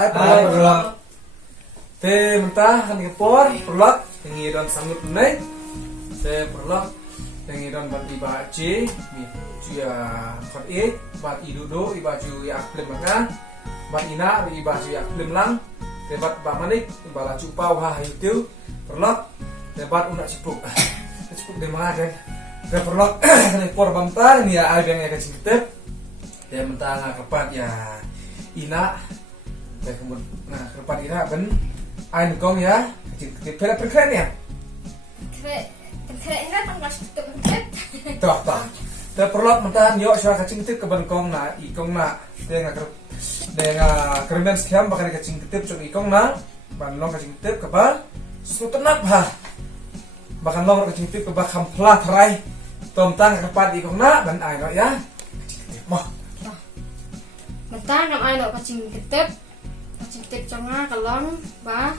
Hai perlak. Te mentah kan kepor perlak tengi don sanggut menai. Te perlak tengi don bat iba C ni cia kot E bat idudo iba ju ya klem manga. Bat ina iba ju ya klem lang. Te bat ba manik iba la cu pau ha hiu perlak. Te bat unak cipuk. Cipuk de mana kan. Te perlak kan kepor bangtar ni ya albeng ya kecil tep. Te mentah ngakepat ya ina. Te kemudian nah kepat ina ben anh con ya, phải là perfect nè. Perfect kan pas perfect. Toh. Te perlu mentan yo syara kacing tip ke ban kong na i kong na de nga kermen skam bakal kacing tip cok i kong na ban long kacing tip ke ba sutenap ha. Bahkan long kacing tip ke ba kampla terai tom tang kepat i kong na ban ai no ya. Moh. Mentan nam ai no kacing tip. Kacing tip chonga kalong ba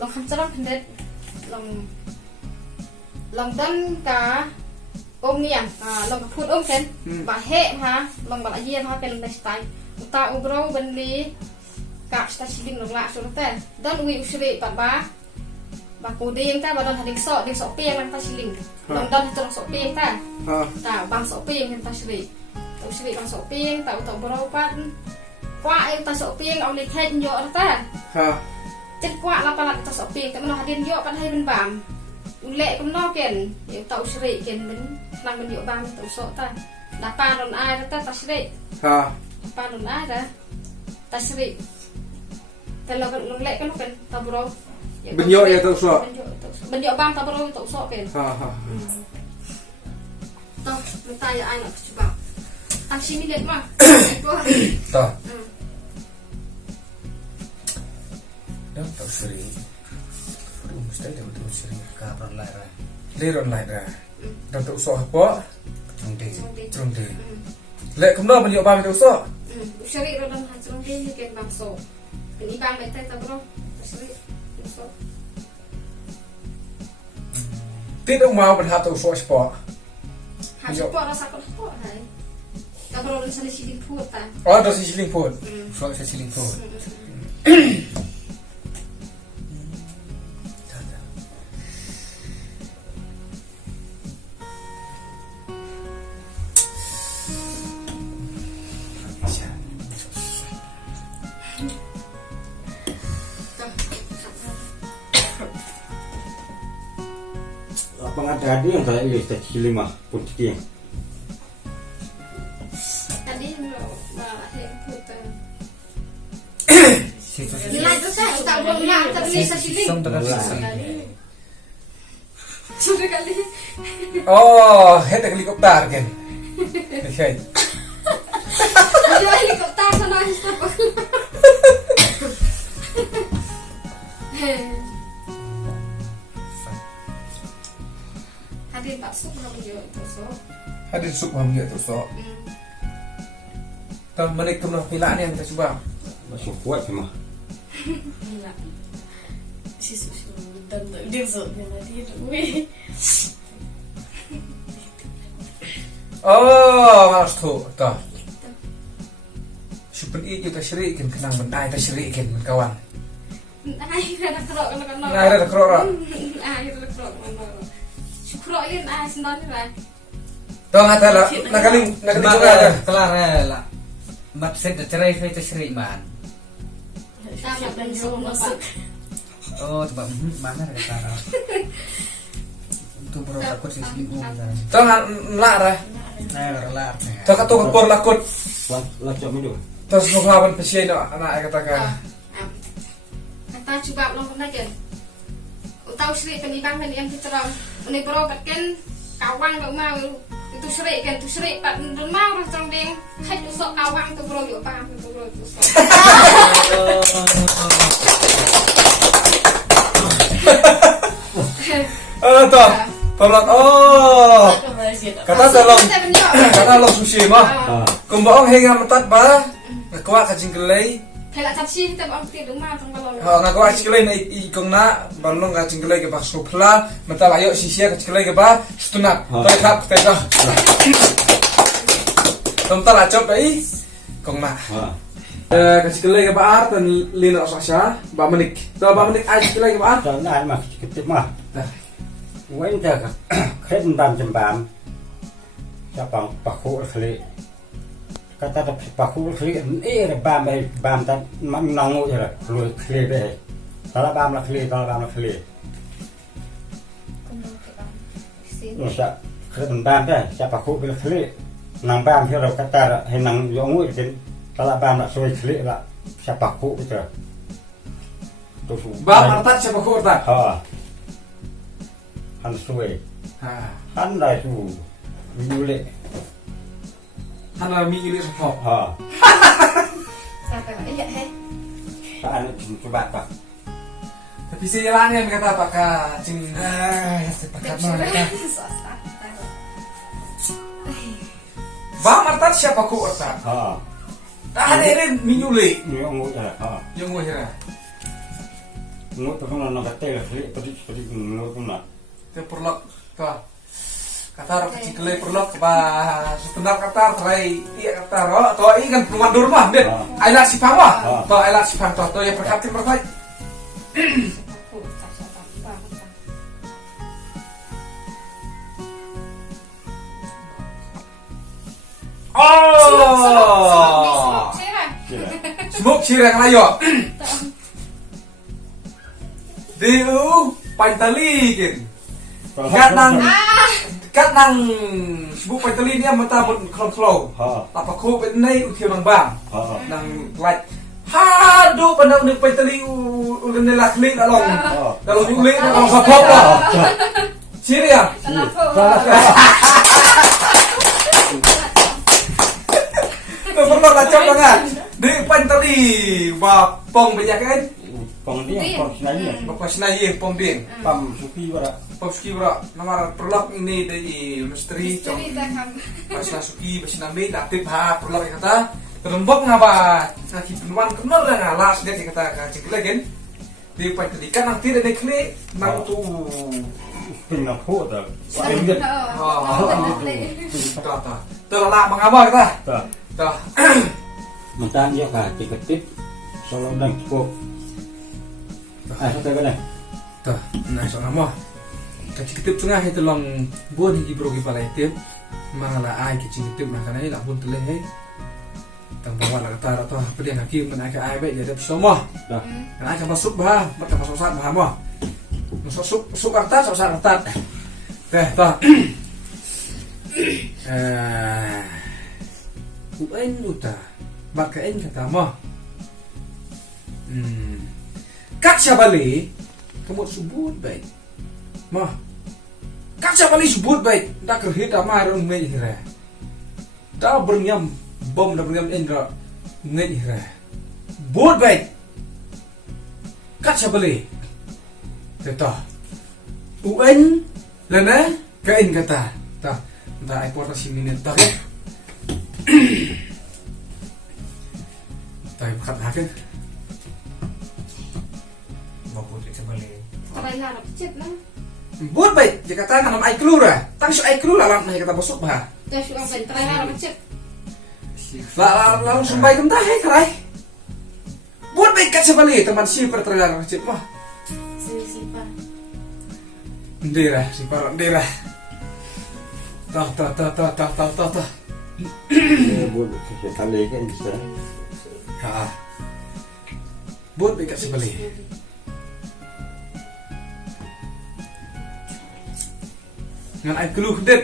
long kham charang phendet long dan ka ôm niang long ka phut ôm ken ba he ha long ba la yen ha ken le stai ta ubro ben li ka sta siling long la so te dan wi usri pa ba ko ding ta ba don hading so pieng lang ta siling long dan terong so pieng ta bang so pieng ta sri bang so pieng ta bro pan qua em ta sợ pieng ông đi khen nhọ ta trên qua là ta sợ pieng tại nó hadin nhọ pan hay bên bàm lệ cũng no kiền những tàu sri kiền mình làm mình nhọ bàm tàu sợ ta đã pa đồn ai ta sri pa đồn ai đó ta sri tại là lệ cái nó kiền tàu bro bên nhọ ya tàu sợ bên nhọ bàm tàu bro tàu sợ kiền tao mình tay ai nó chụp bảo tăng xin đi lên mà tao Dong tau seri. Aduh, mesti ada tau seri kapan lai ra. Leron lai ra. Dong tau so apa? Trong de. Lek kumno ban yo ba tau so. Seri ro dong han trong de ni ken bang so. Ini bang mai tai ta bro. Seri so. Ti dong mau ban ha tau so spo. Ha spo rasa ko spo hai. Ta bro ron sali siling phut ta. Oh, do siling phut. So siling phut. Pengada yang saya ilis tadi lima pun sekian. Tadi malah phut ta. Situ Nilai tu saya tak boleh nak tadi sa siling. Sudah kali. Oh, het helikopter kan. Okay. Ada helikopter sana stop. Hadin tak suka menjual tu so. Hadin suk mam dia tu so. Tam menik kumno pilaan yang kita coba. Masih kuat semua. Si susu dan dia zotnya dia tu. Oh, malas tu. Tah. Super i kita syirikin kenang bentai ta syirikin kawan. Ai ada kerok kan. Nah, ada kerok ra. Ai ada kerok mana. Syukur lin ai sendan ni lah. Tong ata la nakaling juga ada. kelar lah. Mat set cerai saya seri man. Sama bentuk masuk. Oh, coba mana ada cara. Itu bro takut sih selingkuh kan. Tong la ra. Lah. Tong ka tu kepor lakut. Lacok minum. Terus ngelawan pesien anak katakan. Kata coba belum pernah kan. Tahu sri penibang yang diterang. Ini bro kan kawang tak mau itu sri kan tu sri pak mau orang trong ding hai tu sok kawang tu bro yo pam tu bro tu sok. Toh. Tolong kata lo sushi mah. Kumbaong hingga metat ba. Kuat kacing kelai. Kayak tak sih kita bang tidur mah trong balong. Ngaku kacing kelai na ikong na balong kacing kelai ke bak supla. Metal ayo sisia kacing kelai ke ba stunap. Toy kap tega. Tom tal acop ai kong na. Kasih kelai ke baar dan lina osasya, ba menik. Tuh ba menik aja kelai ke baar. Cho nó ai mà cái tiếp mà Dah. quên ra hết bàn chấm bàn cho bằng bạc khô khỉ kata ada bạc khô khỉ là bàm ta mang nong ngồi rồi khỉ đây tala bàm là khỉ nó sẽ hết bàn đây cho bạc khô khỉ nang bàm theo rồi kata là hay nang vô ngồi trên tala bàm là xuôi khỉ là cho bạc khô bây giờ Ba martat siapa kurta? Han suwe Ha. han lai su yule Han là mi ili sopop. Sampai Pak iya he. Saan coba tak Tapi saya yang kata apakah cing sepakat mana? Ba martat siapa kurta? Ada ini minyuli. ni ngồi là Yang gue kira. ngồi tu kan nak kata lah pedi ngồi tu nak Itu perlok tuh. Kata kecil kelai perlok ba setengah kata terai iya kata ro. Tuh ini kan pemandur mah deh. Ailat si pang mah. Tuh ailat si pang tuh yang perkatin berbaik. Oh, smoke cireng layo. Diu paintalikin. Cắt năng smoke paintali ni mata một control. Apa ko bên này ukiu nang bang. Nang like Hado pandang ni paintali ulen la klik along. Kalau yulik along sapop lah. Cireng. Pernah lacap banget di pantali và pong banyak kan còn đi còn này nhỉ bapak senai pong ding pam suki bara pom suki bro nama perlok ini dari misteri cong pasna suki pasna me aktif ha perlok kata terembok ngapa ngaki penuan kenal lah ngalas dia kata kacik lagi di pantali kan nanti ada klik nang tu pin là khô rồi kata terlak mengapa kata tuh Mentan dia kan ketip solo dan cukup satu cái này tuh nah so ngamo kacik ketip tengah itu long buat hiji bro kipala itu malah ai kacik ketip nah karena ini lah pun teleh hai tang bawa lah kata atau apa dia hakim men ai ai baik jadi semua dah kan ai kapal sup bah mata kapal sat bah mah masuk sup artat so sat artat teh tuh UN uta baka en kata mo kat syabali kamu subut baik mo kat syabali subut baik dak kerhit amarun me hira da bernyam bom da bernyam endra nge hira bot baik kat syabali teta UN lana kain kata ta da ai porta siminen ta Tapi kat hakin mau putih kembali Sampai lah cep lah. buat baik jika kata nama ai keluar tang su ai keluar lam nah kata bosok bah Ya sudah sampai lah cep. lalu sampai kentah hai kerai buat baik kat sebalik teman si perterlar cip mah Simpan. ndira si parok ndira tah buat sekali kan bisa ha buat baik kat sebalik ngan ai keluar det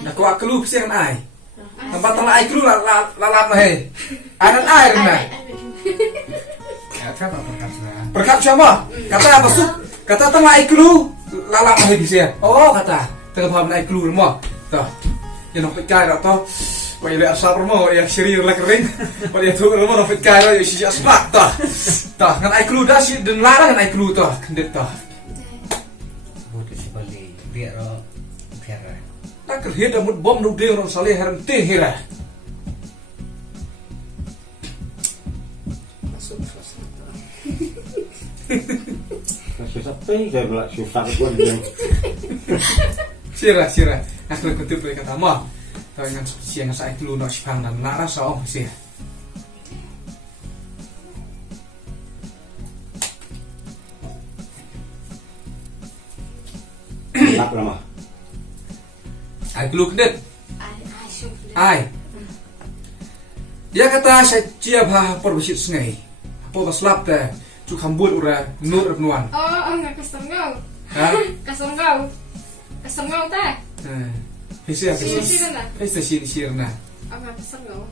nak kuat keluar siang ai tempat tengah ai keluar lam he anan air nah kata perkasa berkat siapa kata apa sup kata tengah ai keluar lalap he bisa oh kata tengah paham ai keluar mah tah yang nak kai atau Wah, lihat asal rumah, yang siri lek kering. Wah, dia tu rumah nak kai lah, si asbak tah. Tah, ngan ai keluar dah si dan larang ngan ai keluar tah, kendet tah. putih kembali dia ro biara Nak kerhit dah mut bom nu dia orang saleh heran teh hera. susah pun saya belak susah pun dia Sira. Aku kutip kata mah. Tahu yang siang saya keluar nak sipang dan larang saong sih. Lap lama. Ai kluk net. ai syuk Ai. Dia kata saya chia bah por besit sungai. Apa baslap teh cu kambut ura nur nuan. enggak kesengau Ha? kesengau teh Hisia Sirna. hisia sirna. enggak kesengau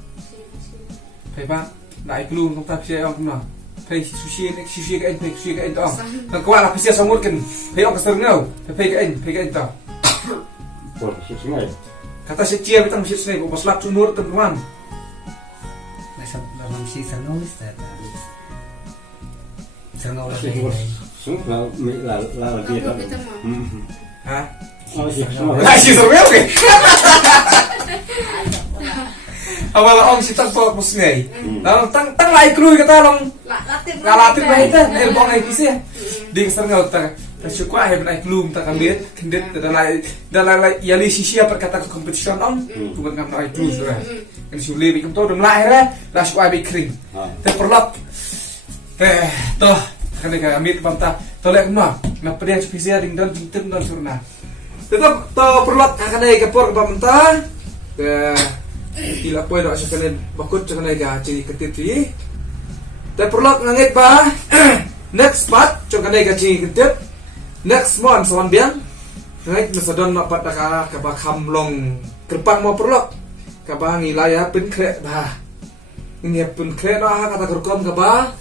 Phải ba đại luôn không ta phía ông nào phải sushi cái anh to thằng qua là phía sau một cần phải ông cái sừng nào phải cái anh to Por sungai. kata saya chia với tăng phía này bộ slap chung nốt từng quan Nasa dalam si Serngau Ustaz. Serngau lagi. Sungai la dia Kamu dah. itu mah. hả Oh sih. lại chỉ sừng méo kì apa là ông chỉ tăng to một ngày đó tăng lại lui kata long Relatif lah itu, elbong ay bisa. Di Serngau ta syukur ay benai belum ta kambit, kendet dalam yali sisia perkata ke competition on, bukan ngam ay belum sudah. Kan suli bi kamto dum lai ra, la syukur bi kring. Te perlap. Toh kan ka amit pamta, to lek no, na pedian spesial ding don tim don surna. Tetap to perlap akan ay kapor ka pamta. Ila poy do sa kanen bakut sa kanay ga ci ketiti. Te perlok ngangit ba next part cho kanay gaji ketip next month sawan biang ngait masadon na pataka ka ba kamlong kerpang mo perlok ka ba ngilaya pin kre ba ngi pin kre no ha kata kerkom ka ba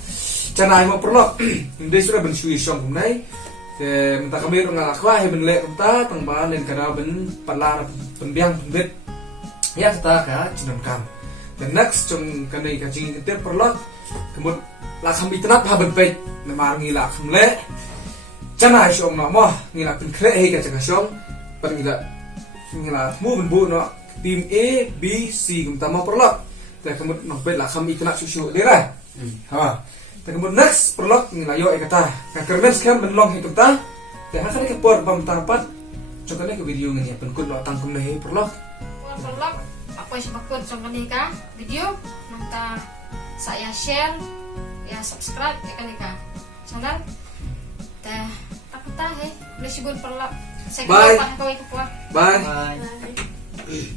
chanai mo perlok inde sudah ben shui shong kumnai te menta kami ngala kwa he ben le ta tang ba nen kana ben pala ben biang ben ya kata ka chinom kam the next chung kanay gaji ketip perlok kemudian lah kami tenap haben pe namar ngila khamle chana shom no mo ngila pin kre he ka chaka shom par ngila mu ben bu no tim A B C kum tama perlok ta kemudian no pe lah kami tenap susu de ra ha ta kemudian next perlok ngila yo e kata ka kermen skam ben long he kata ta ha ka por bam tampat contohnya ke video ngani pen kun no tang kum he perlok Perlok apa yang bakun sama nikah video nanti saya share ya subscribe ya kan nikah channel teh apa teh boleh sibuk perlok saya Bye. kau itu kuat bye Bye.